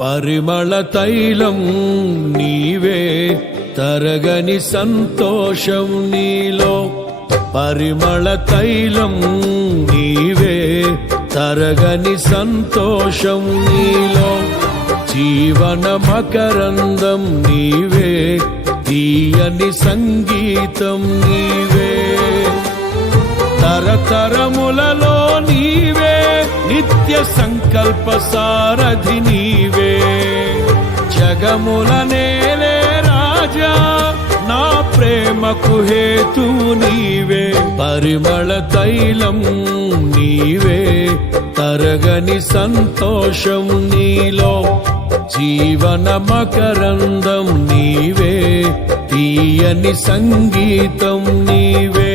పరిమళ తైలం నీవే, తరగని సంతోషం నీలో. పరిమళ తైలం నీవే, తరగని సంతోషం నీలో. జీవన మకరందం నీవే, తీయని సంగీతం నీవే. తరతరములలో నీవే, నిత్య సంకల్ప సారథి నీవే. జగముల నేలే రాజా, నా ప్రేమకు హేతు నీవే. పరిమళ తైలం నీవే, తరగని సంతోషం నీలో. జీవన మకరందం నీవే, తీయని సంగీతం నీవే.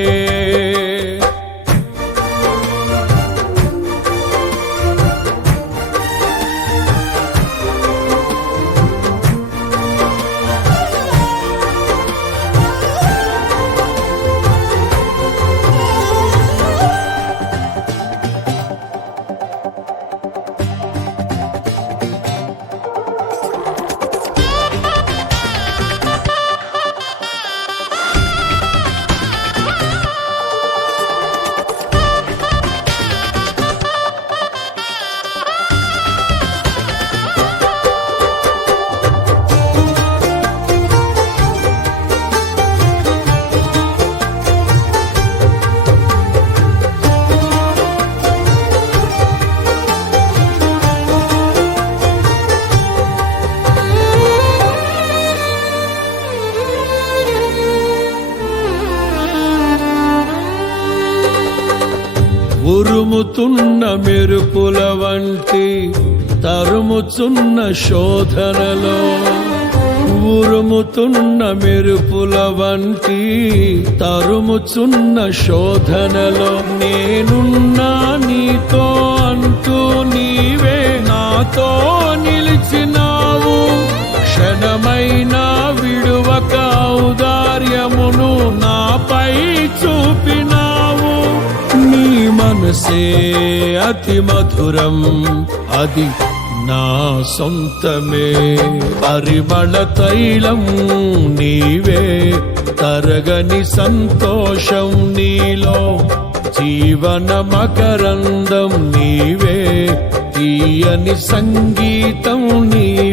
ఉరుముతున్న మెరుపుల వంటి తరుముచున్న శోధనలో. ఉరుముతున్న మెరుపుల వంటి తరుముచున్న శోధనలో. నేనున్నా నీతో అంటూ నీవే నాతో నిలిచినావు. క్షణమైనా విడువక ఔదార్యమును నాపై చూపినావు. నీ మనసే అతి మధురం, అది నా సొంతమే. పరిమళ తైలం నీవే, తరగని సంతోషం నీలో. జీవన మకరందం నీవే, తీయని సంగీతం నీవే.